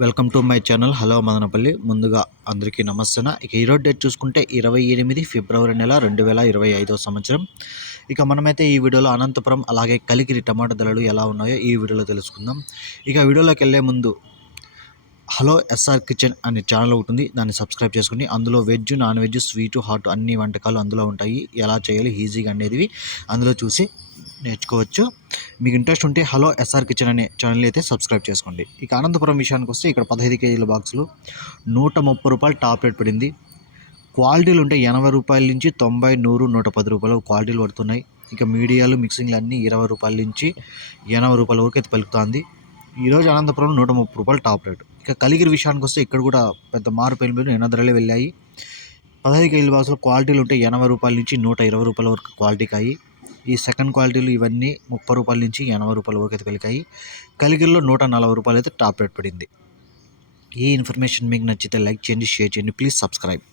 Welcome to my channel. Hello Madanapalli. ముందుగా అందరికీ నమస్తే ఇక ఈరోజు డేట్ చూసుకుంటే ఇరవై ఎనిమిది ఫిబ్రవరి నెల రెండు వేల ఇరవై ఐదో సంవత్సరం. ఇక మనమైతే ఈ వీడియోలో అనంతపురం అలాగే కలికిరి టమాటా ధరలు ఎలా ఉన్నాయో ఈ వీడియోలో తెలుసుకుందాం. ఇక వీడియోలోకి వెళ్ళే ముందు హలో ఎస్ఆర్ కిచెన్ అనే ఛానల్ ఒకటి ఉంది. దాన్ని సబ్స్క్రైబ్ చేసుకుని అందులో veg non veg sweet hot అన్ని వంటకాలు అందులో ఉంటాయి. ఎలా చేయాలి ఈజీగా అనేది అందులో చూసి నేర్చుకోవచ్చు. మీకు ఇంట్రెస్ట్ ఉంటే హలో ఎస్ఆర్ కిచెన్ అనే ఛానల్ అయితే సబ్స్క్రైబ్ చేసుకోండి. ఇక అనంతపురం విషయానికి వస్తే ఇక్కడ పదహైదు కేజీల బాక్సులు నూట ముప్పై రూపాయలు టాప్ రేట్ పడింది. క్వాలిటీలు ఉంటే ఎనభై రూపాయల నుంచి తొంభై నూరు నూట పది రూపాయలు క్వాలిటీలు పడుతున్నాయి. ఇక మీడియాలు మిక్సింగ్లు అన్నీ ఇరవై రూపాయల నుంచి ఎనభై రూపాయల వరకు అయితే పలుకుతుంది. ఈరోజు అనంతపురం నూట ముప్పై రూపాయలు టాప్ రేట్ ఇక కలిగిరి విషయానికి వస్తే ఇక్కడ కూడా పెద్ద మార్పు ఏం లేదు ఎన్నో ధరలే వెళ్ళాయి. పదహైదు కేజీల బాక్సులు క్వాలిటీలు ఉంటే ఎనభై రూపాయల నుంచి నూట ఇరవై రూపాయల వరకు క్వాలిటీ కాయి ఈ సెకండ్ క్వాలిటీలు ఇవన్నీ ముప్పై రూపాయల నుంచి ఎనభై రూపాయల వరకు అయితే కలిగాయి. కలిగిల్లో నూట నలభై రూపాయలు అయితే టాప్ రేట్ పడింది. ఈ ఇన్ఫర్మేషన్ మీకు నచ్చితే లైక్ చేయండి షేర్ చేయండి ప్లీజ్ సబ్స్క్రైబ్